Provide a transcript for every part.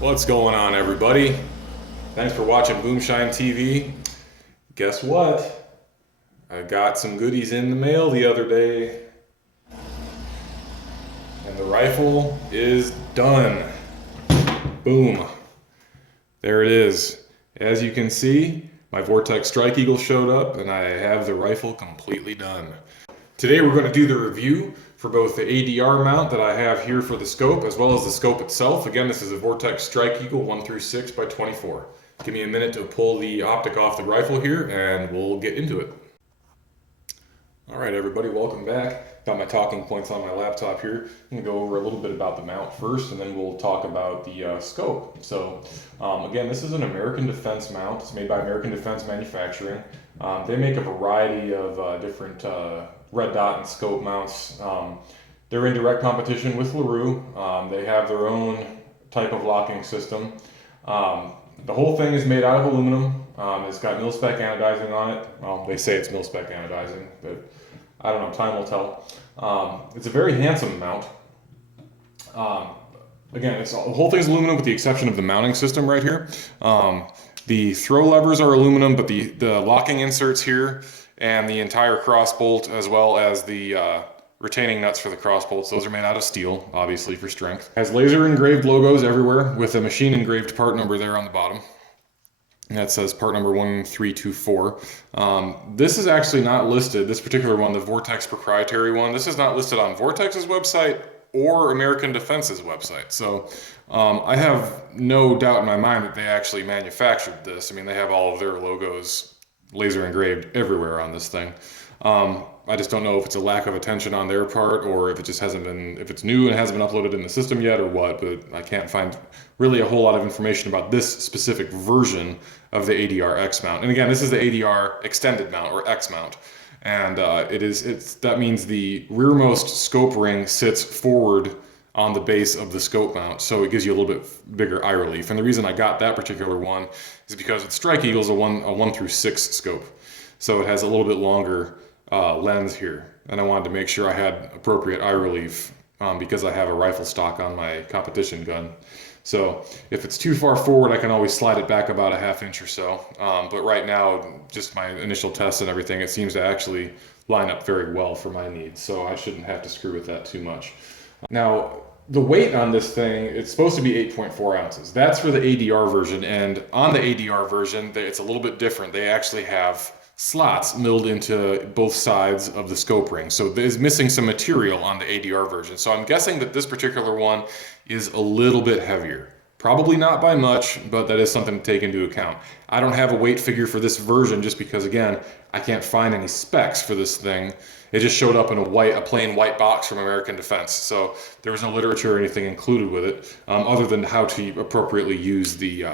What's going on, everybody? Thanks for watching Boomshine TV. Guess what? I got some goodies in the mail the other day, and the rifle is done. Boom. There it is. As you can see, my Vortex Strike Eagle showed up, and I have the rifle completely done. Today we're going to do the review for both the ADR mount that I have here for the scope, as well as the scope itself. Again, this is a Vortex Strike Eagle 1/6 by 24. Give me a minute to pull the optic off the rifle here, and we'll get into it. All right, everybody, welcome back. Got my talking points on my laptop here. I'm going to go over a little bit about the mount first, and then we'll talk about the scope. So, again, this is an American Defense mount. It's made by American Defense Manufacturing. They make a variety of different red dot and scope mounts. They're in direct competition with LaRue. They have their own type of locking system. The whole thing is made out of aluminum. It's got mil-spec anodizing on it. Well, they say it's mil-spec anodizing, but I don't know, time will tell. It's a very handsome mount. Again, the whole thing's aluminum with the exception of the mounting system right here. The throw levers are aluminum, but the locking inserts here and the entire cross bolt, as well as the retaining nuts for the cross bolts, those are made out of steel, obviously for strength. Has laser engraved logos everywhere with a machine engraved part number there on the bottom. And that says part number 1324. This is actually not listed, this particular one, the Vortex proprietary one, this is not listed on Vortex's website or American Defense's website. So I have no doubt in my mind that they actually manufactured this. I mean, they have all of their logos laser engraved everywhere on this thing. I just don't know if it's a lack of attention on their part, or if it just hasn't been, if it's new and hasn't been uploaded in the system yet, or what, but I can't find really a whole lot of information about this specific version of the ADR-X mount. And again, this is the ADR extended mount, or X mount. And that means the rearmost scope ring sits forward on the base of the scope mount, so it gives you a little bit bigger eye relief. And the reason I got that particular one is because the Strike Eagle is a 1/6 scope, so it has a little bit longer lens here, and I wanted to make sure I had appropriate eye relief because I have a rifle stock on my competition gun. So if it's too far forward, I can always slide it back about a ½ inch or so. But right now, just my initial tests and everything, it seems to actually line up very well for my needs, so I shouldn't have to screw with that too much. Now, the weight on this thing, it's supposed to be 8.4 ounces. That's for the ADR version, and on the ADR version, it's a little bit different. They actually have slots milled into both sides of the scope ring. So there's missing some material on the ADR version. So I'm guessing that this particular one is a little bit heavier. Probably not by much, but that is something to take into account. I don't have a weight figure for this version just because, again, I can't find any specs for this thing. It just showed up in a plain white box from American Defense. So there was no literature or anything included with it, other than how to appropriately use the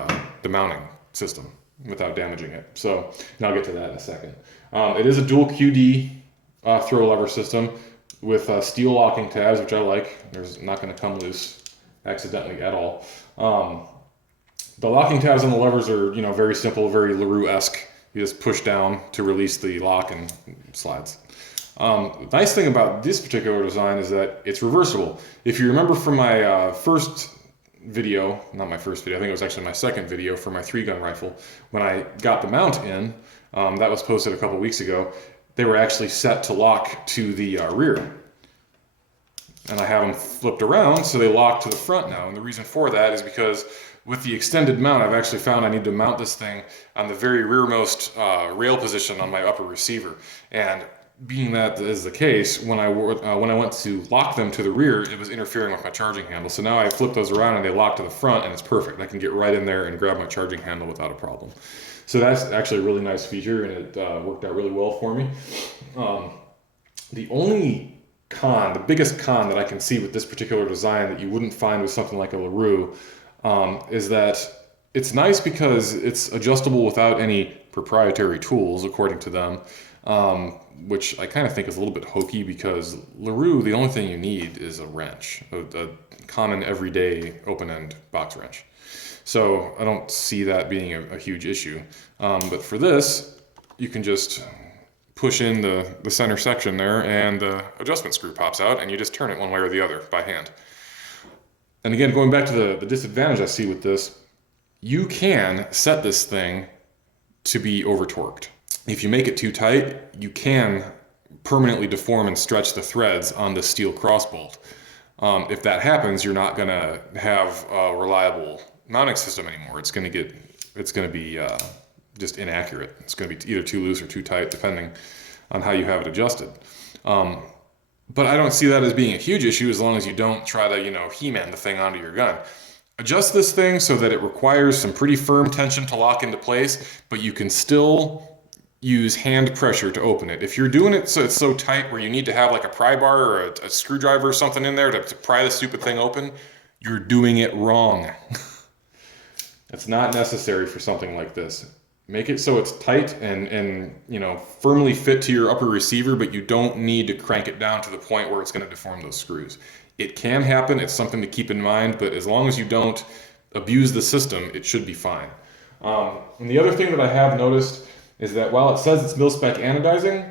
mounting system without damaging it. So, and I'll get to that in a second. It is a dual QD throw lever system with steel locking tabs, which I like. There's not going to come loose accidentally at all. The locking tabs on the levers are, very simple, very LaRue-esque. You just push down to release the lock and it slides. The nice thing about this particular design is that it's reversible. If you remember from my first video, not my first video, I think it was actually my second video for my 3-gun rifle, when I got the mount in, that was posted a couple weeks ago, they were actually set to lock to the rear. And I have them flipped around so they lock to the front now. And the reason for that is because with the extended mount, I've actually found I need to mount this thing on the very rearmost rail position on my upper receiver. And being that is the case, when I went to lock them to the rear, it was interfering with my charging handle. So now I flip those around and they lock to the front, and it's perfect. I can get right in there and grab my charging handle without a problem. So that's actually a really nice feature, and it worked out really well for me. The only con, the biggest con that I can see with this particular design that you wouldn't find with something like a LaRue is that it's nice because it's adjustable without any proprietary tools, according to them. Which I kind of think is a little bit hokey because LaRue, the only thing you need is a wrench, a common everyday open-end box wrench. So I don't see that being a huge issue. But for this, you can just push in the center section there and the adjustment screw pops out and you just turn it one way or the other by hand. And again, going back to the disadvantage I see with this, you can set this thing to be over torqued. If you make it too tight, you can permanently deform and stretch the threads on the steel crossbolt. If that happens, you're not going to have a reliable mounting system anymore. It's going to be just inaccurate. It's going to be either too loose or too tight, depending on how you have it adjusted. But I don't see that as being a huge issue as long as you don't try to, He-Man the thing onto your gun. Adjust this thing so that it requires some pretty firm tension to lock into place, but you can still use hand pressure to open it. If you're doing it so it's so tight where you need to have like a pry bar or a screwdriver or something in there to pry the stupid thing open, you're doing it wrong. It's not necessary for something like this. Make it so it's tight and firmly fit to your upper receiver, but you don't need to crank it down to the point where it's going to deform those screws. It can happen. It's something to keep in mind, but as long as you don't abuse the system, it should be fine. And the other thing that I have noticed is that while it says it's mil-spec anodizing,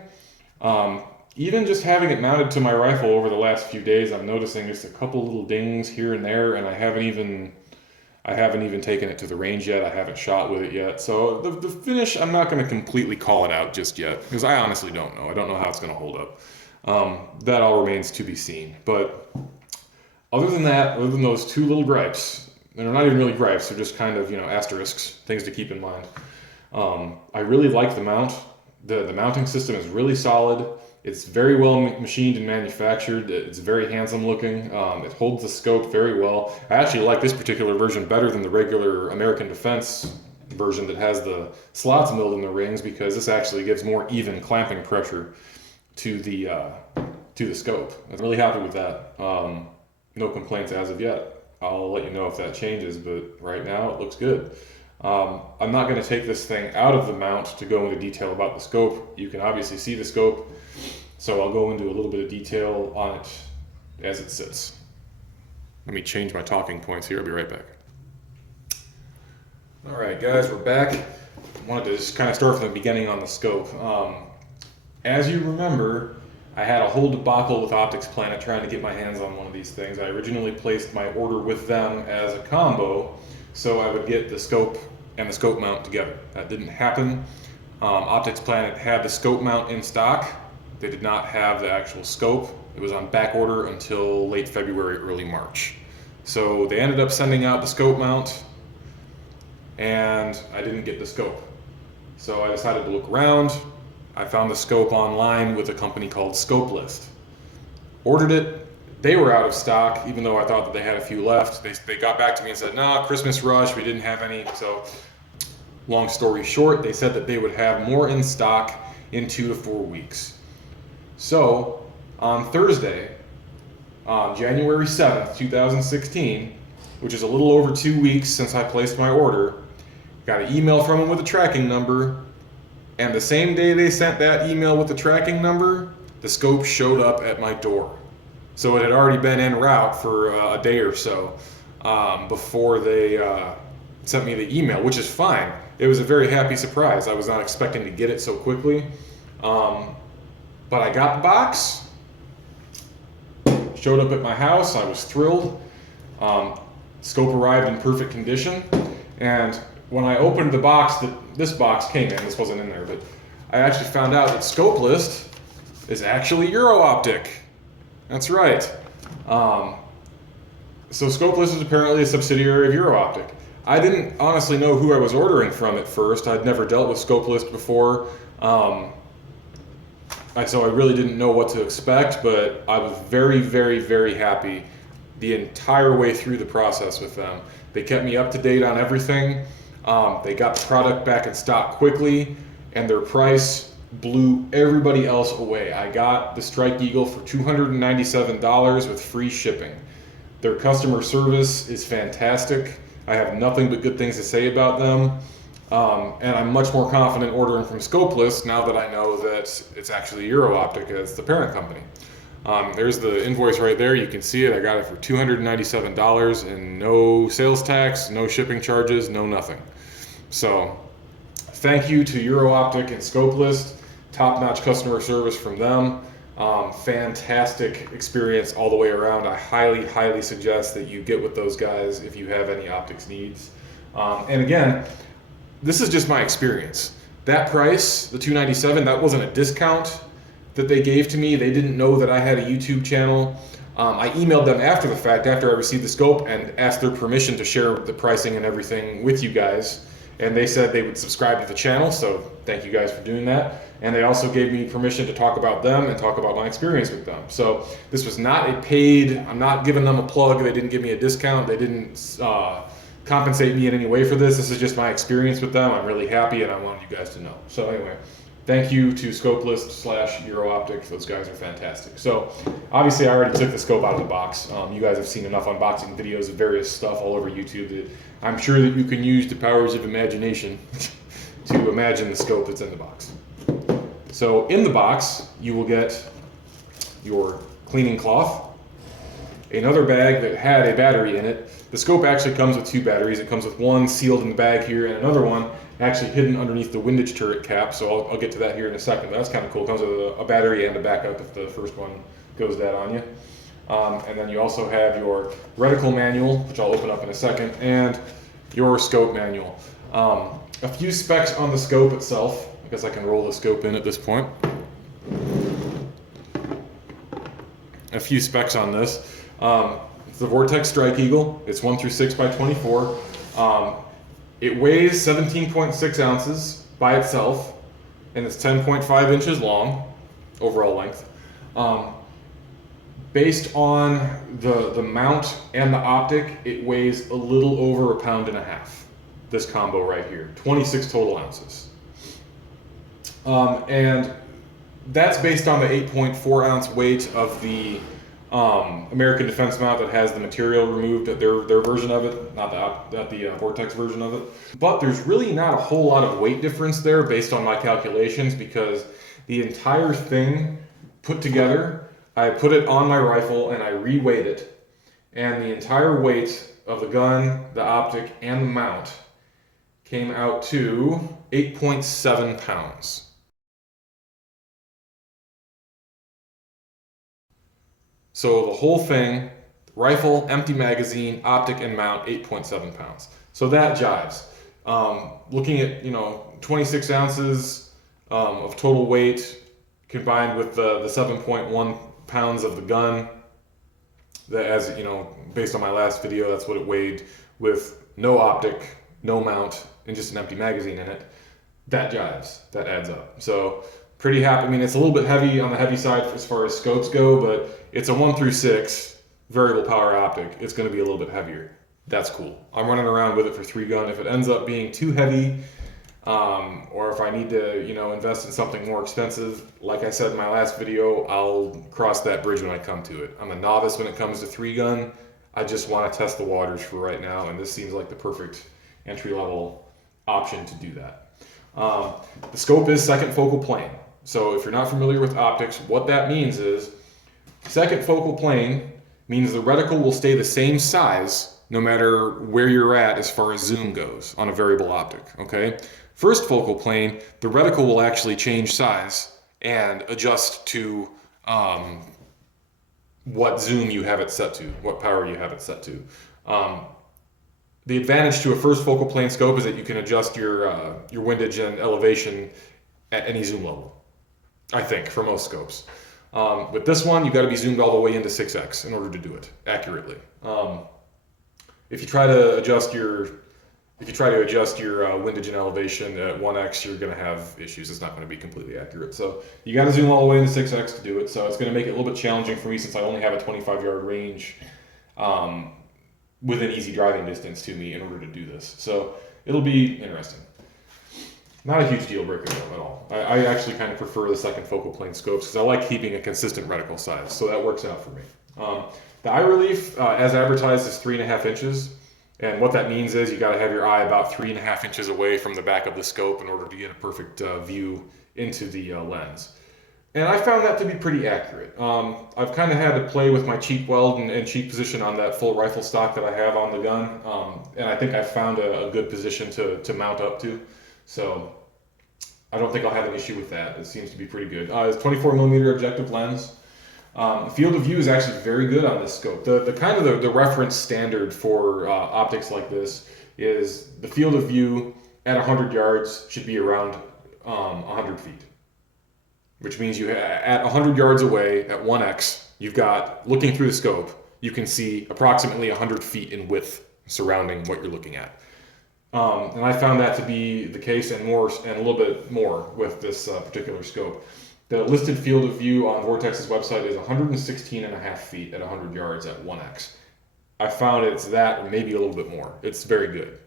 even just having it mounted to my rifle over the last few days, I'm noticing just a couple little dings here and there, and I haven't even taken it to the range yet. I haven't shot with it yet. So the finish, I'm not going to completely call it out just yet, because I honestly don't know. I don't know how it's going to hold up. That all remains to be seen. But other than that, other than those two little gripes, and they're not even really gripes, they're just kind of, asterisks, things to keep in mind. I really like the mount. The mounting system is really solid. It's very well machined and manufactured. It's very handsome looking. It holds the scope very well. I actually like this particular version better than the regular American Defense version that has the slots milled in the rings, because this actually gives more even clamping pressure to the scope. I'm really happy with that. No complaints as of yet. I'll let you know if that changes, but right now it looks good. I'm not going to take this thing out of the mount to go into detail about the scope. You can obviously see the scope, so I'll go into a little bit of detail on it as it sits. Let me change my talking points here. I'll be right back. All right, guys, we're back. I wanted to just kind of start from the beginning on the scope. As you remember, I had a whole debacle with Optics Planet trying to get my hands on one of these things. I originally placed my order with them as a combo, so I would get the scope and the scope mount together. That didn't happen. Optics Planet had the scope mount in stock. They did not have the actual scope. It was on back order until late February, early March. So they ended up sending out the scope mount, and I didn't get the scope. So I decided to look around. I found the scope online with a company called Scopelist. Ordered it. They were out of stock, even though I thought that they had a few left. They got back to me and said, no, Christmas rush, we didn't have any. So long story short, they said that they would have more in stock in 2 to 4 weeks. So on Thursday, January 7th, 2016, which is a little over 2 weeks since I placed my order, got an email from them with a tracking number, and the same day they sent that email with the tracking number, the scope showed up at my door. So it had already been en route for a day or so before they sent me the email, which is fine. It was a very happy surprise. I was not expecting to get it so quickly. But I got the box, showed up at my house. I was thrilled. Scope arrived in perfect condition. And when I opened the box that this box came in, this wasn't in there, but I actually found out that Scopelist is actually Euro Optic. That's right. So Scopelist is apparently a subsidiary of Euro Optic. I didn't honestly know who I was ordering from at first. I'd never dealt with Scopelist before. So I really didn't know what to expect, but I was very, very, very happy the entire way through the process with them. They kept me up to date on everything. They got the product back in stock quickly, and their price blew everybody else away. I got the Strike Eagle for $297 with free shipping. Their customer service is fantastic. I have nothing but good things to say about them. And I'm much more confident ordering from Scopelist now that I know that it's actually Euro Optic as the parent company. There's the invoice right there. You can see it. I got it for $297 and no sales tax, no shipping charges, no nothing. So thank you to Euro Optic and Scopelist. Top-notch customer service from them. Fantastic experience all the way around. I highly, highly suggest that you get with those guys if you have any optics needs. And again, this is just my experience. That price, the $297, that wasn't a discount that they gave to me. They didn't know that I had a YouTube channel. I emailed them after the fact, after I received the scope, and asked their permission to share the pricing and everything with you guys. And they said they would subscribe to the channel, so thank you guys for doing that. And they also gave me permission to talk about them and talk about my experience with them. So this was not a paid, I'm not giving them a plug, they didn't give me a discount, they didn't compensate me in any way for this. This is just my experience with them. I'm really happy and I wanted you guys to know. So anyway, thank you to Scopelist/Euro Optic. Those guys are fantastic. So obviously I already took the scope out of the box. You guys have seen enough unboxing videos of various stuff all over YouTube that I'm sure that you can use the powers of imagination to imagine the scope that's in the box. So in the box, you will get your cleaning cloth, another bag that had a battery in it. The scope actually comes with two batteries. It comes with one sealed in the bag here and another one actually hidden underneath the windage turret cap. So I'll get to that here in a second. That's kind of cool. It comes with a battery and a backup if the first one goes dead on you. And then you also have your reticle manual, which I'll open up in a second, and your scope manual. A few specs on the scope itself. I guess I can roll the scope in at this point. A few specs on this. It's the Vortex Strike Eagle. It's 1 through 6 by 24. It weighs 17.6 ounces by itself, and it's 10.5 inches long, overall length. Based on the mount and the optic, it weighs a little over 1.5 pounds, this combo right here, 26 total ounces. And that's based on the 8.4 ounce weight of the American Defense mount that has the material removed, their version of it, not the Vortex version of it. But there's really not a whole lot of weight difference there based on my calculations, because the entire thing put together, I put it on my rifle and I re-weighed it, and the entire weight of the gun, the optic, and the mount came out to 8.7 pounds. So the whole thing, rifle, empty magazine, optic, and mount, 8.7 pounds. So that jives. Looking at 26 ounces of total weight combined with the 7.1 pounds of the gun. That, as based on my last video, that's what it weighed with no optic, no mount, and just an empty magazine in it. That jives. That adds up. So pretty happy. I mean, it's a little bit heavy on the heavy side as far as scopes go, but it's a 1 through 6 variable power optic. It's going to be a little bit heavier. That's cool. I'm running around with it for 3 gun. If it ends up being too heavy, or if I need to, invest in something more expensive, like I said in my last video, I'll cross that bridge when I come to it. I'm a novice when it comes to 3 gun. I just want to test the waters for right now, and this seems like the perfect entry-level option to do that. The scope is second focal plane. So if you're not familiar with optics, what that means is second focal plane means the reticle will stay the same size no matter where you're at as far as zoom goes on a variable optic, okay? First focal plane, the reticle will actually change size and adjust to what zoom you have it set to, what power you have it set to. The advantage to a first focal plane scope is that you can adjust your windage and elevation at any zoom level, I think, for most scopes. With this one, you've got to be zoomed all the way into 6x in order to do it accurately. If you try to adjust your windage and elevation at 1x, you're going to have issues. It's not going to be completely accurate. So you got to zoom all the way into 6x to do it. So it's going to make it a little bit challenging for me since I only have a 25-yard range within easy driving distance to me in order to do this. So it'll be interesting. Not a huge deal breaker though at all. I actually kind of prefer the second focal plane scopes because I like keeping a consistent reticle size, so that works out for me. The eye relief, as advertised, is 3.5 inches, and what that means is you got to have your eye about 3.5 inches away from the back of the scope in order to get a perfect view into the lens. And I found that to be pretty accurate. I've kind of had to play with my cheek weld and cheek position on that full rifle stock that I have on the gun, and I think I found a good position to mount up to. So I don't think I'll have an issue with that. It seems to be pretty good. It's 24mm objective lens. Field of view is actually very good on this scope. The kind of the reference standard for optics like this is the field of view at 100 yards should be around 100 feet. Which means you at 100 yards away at 1x, you've got, looking through the scope, you can see approximately 100 feet in width surrounding what you're looking at. And I found that to be the case and more, and a little bit more with this particular scope. The listed field of view on Vortex's website is 116.5 feet at 100 yards at 1x. I found it's that or maybe a little bit more. It's very good.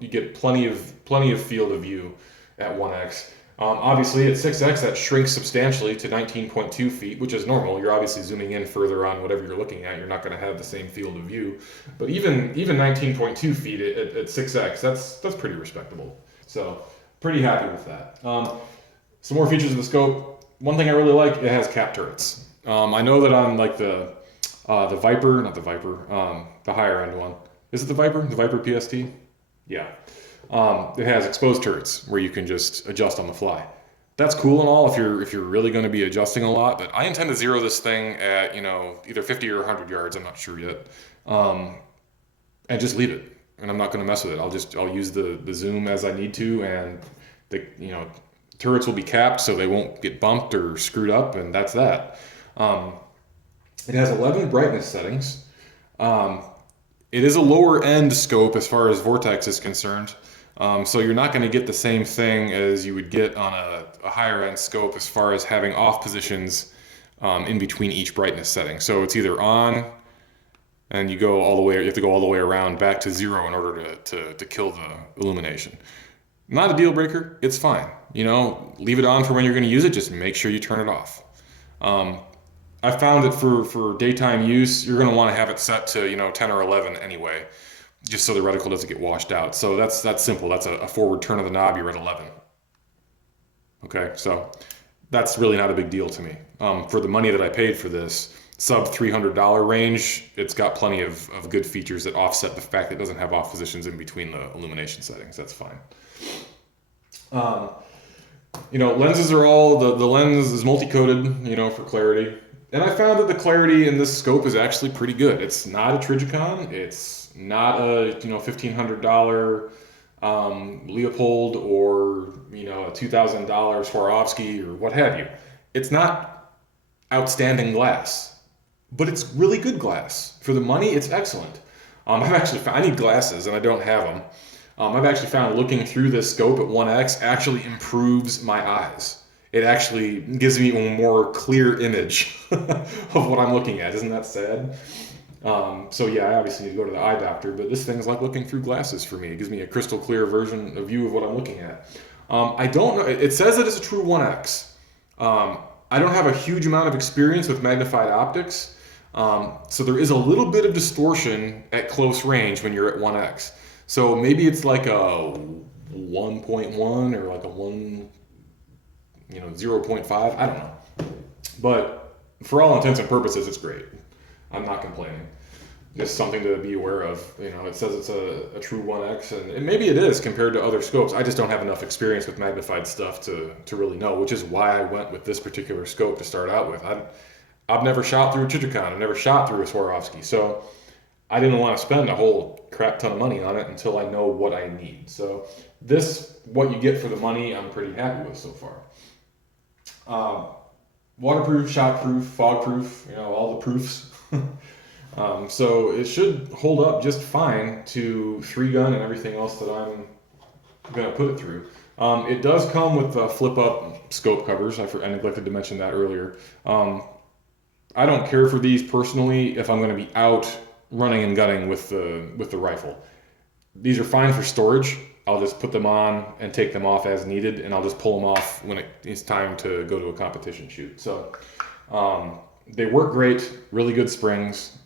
You get plenty of field of view at 1x. Obviously at 6x that shrinks substantially to 19.2 feet, which is normal. You're obviously zooming in further on whatever you're looking at. You're not going to have the same field of view. But even 19.2 feet at 6x, that's pretty respectable. So pretty happy with that. Some more features of the scope. One thing I really like, it has cap turrets. I know that on like the Viper, not the Viper, the higher end one. Is it the Viper? The Viper PST? Yeah. It has exposed turrets where you can just adjust on the fly. That's cool and all if you're really going to be adjusting a lot, but I intend to zero this thing at, either 50 or 100 yards, I'm not sure yet, and just leave it. And I'm not going to mess with it. I'll use the zoom as I need to, and the turrets will be capped so they won't get bumped or screwed up, and that's that. It has 11 brightness settings. It is a lower end scope as far as Vortex is concerned. So you're not going to get the same thing as you would get on a higher end scope as far as having off positions in between each brightness setting. So it's either on and you have to go all the way around back to 0 in order to kill the illumination. Not a deal breaker, it's fine. Leave it on for when you're going to use it, just make sure you turn it off. I found that for daytime use, you're going to want to have it set to 10 or 11 anyway, just so the reticle doesn't get washed out. So that's simple. That's a forward turn of the knob, you're at 11. Okay, so that's really not a big deal to me. For the money that I paid for this, sub $300 range, it's got plenty of good features that offset the fact that it doesn't have off positions in between the illumination settings. That's fine. Lenses are the lens is multi-coated, for clarity. And I found that the clarity in this scope is actually pretty good. It's not a Trijicon. It's not a $1,500 Leopold or a $2,000 Swarovski or what have you. It's not outstanding glass, but it's really good glass. For the money, it's excellent. I need glasses and I don't have them. I've actually found looking through this scope at 1x actually improves my eyes. It actually gives me a more clear image of what I'm looking at. Isn't that sad? So yeah, I obviously need to go to the eye doctor, but this thing's like looking through glasses for me. It gives me a crystal clear view of what I'm looking at. I don't know, it says that it's a true 1x. I don't have a huge amount of experience with magnified optics, so there is a little bit of distortion at close range when you're at 1x. So maybe it's like a 1.1 or like a 0.5, I don't know. But for all intents and purposes, it's great. I'm not complaining. Just something to be aware of. It says it's a true 1x, and maybe it is compared to other scopes. I just don't have enough experience with magnified stuff to really know, which is why I went with this particular scope to start out with. I've never shot through a Trijicon. I've never shot through a Swarovski. So I didn't want to spend a whole crap ton of money on it until I know what I need. So what you get for the money, I'm pretty happy with so far. Waterproof, shockproof, fogproof, all the proofs. So it should hold up just fine to 3-gun and everything else that I'm going to put it through. It does come with flip-up scope covers. I neglected to mention that earlier. I don't care for these personally if I'm going to be out running and gunning with the rifle. These are fine for storage. I'll just put them on and take them off as needed, and I'll just pull them off when it's time to go to a competition shoot. So they work great, really good springs.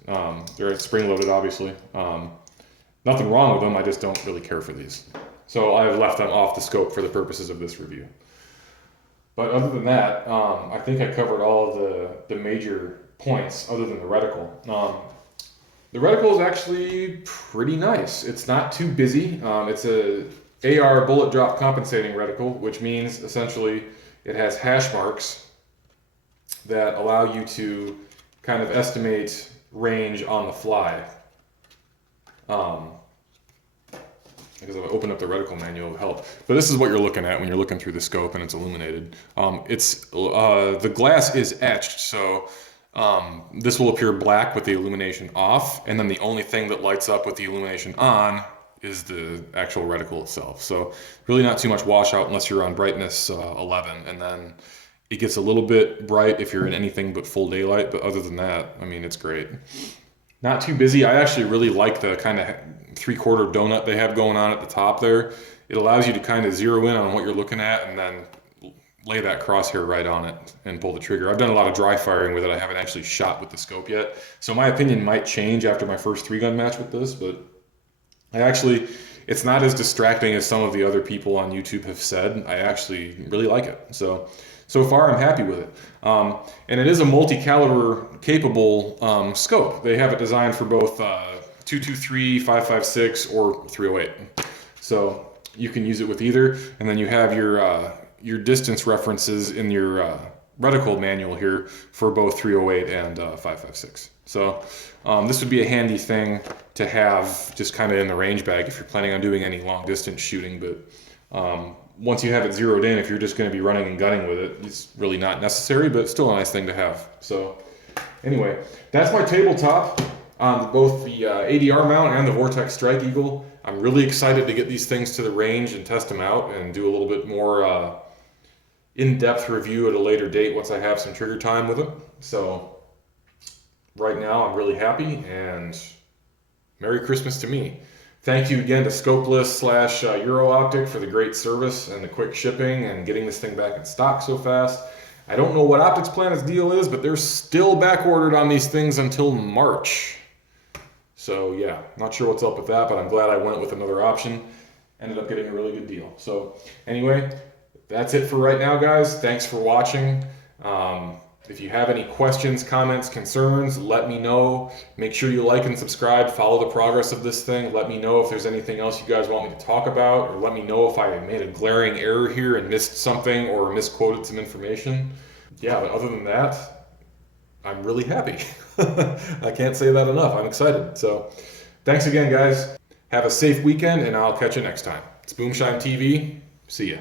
They're spring loaded, obviously. Nothing wrong with them, I just don't really care for these. So I've left them off the scope for the purposes of this review. But other than that, I think I covered all of the major points other than the reticle. The reticle is actually pretty nice. It's not too busy. It's a AR bullet drop compensating reticle, which means essentially it has hash marks that allow you to kind of estimate range on the fly. Because if I open up the reticle manual, it'll help. But this is what you're looking at when you're looking through the scope and it's illuminated. The glass is etched, so this will appear black with the illumination off, and then the only thing that lights up with the illumination on is the actual reticle itself. So really not too much washout unless you're on brightness 11, and then it gets a little bit bright if you're in anything but full daylight, but other than that, I mean, it's great. Not too busy. I actually really like the kind of 3/4 donut they have going on at the top there. It allows you to kind of zero in on what you're looking at and then lay that crosshair right on it and pull the trigger. I've done a lot of dry firing with it. I haven't actually shot with the scope yet. So my opinion might change after my first 3-gun match with this, but it's not as distracting as some of the other people on YouTube have said. I actually really like it. So far I'm happy with it. And it is a multi-caliber capable scope. They have it designed for both 223, 556, or 308. So you can use it with either, and then you have your distance references in your reticle manual here for both 308 and 556. So this would be a handy thing to have just kind of in the range bag if you're planning on doing any long distance shooting. But once you have it zeroed in, if you're just going to be running and gunning with it, it's really not necessary, but it's still a nice thing to have. So anyway, that's my tabletop on both the ADR mount and the Vortex Strike Eagle. I'm really excited to get these things to the range and test them out and do a little bit more in-depth review at a later date once I have some trigger time with them. So right now I'm really happy, and Merry Christmas to me. Thank you again to Scopeless/Euro Optic for the great service and the quick shipping and getting this thing back in stock so fast. I don't know what Optics Planet's deal is, but they're still back ordered on these things until March. So yeah, not sure what's up with that, but I'm glad I went with another option. Ended up getting a really good deal. So anyway, that's it for right now, guys. Thanks for watching. If you have any questions, comments, concerns, let me know. Make sure you like and subscribe. Follow the progress of this thing. Let me know if there's anything else you guys want me to talk about, or let me know if I made a glaring error here and missed something or misquoted some information. Yeah, but other than that, I'm really happy. I can't say that enough. I'm excited. So thanks again, guys. Have a safe weekend, and I'll catch you next time. It's Boomshine TV. See ya.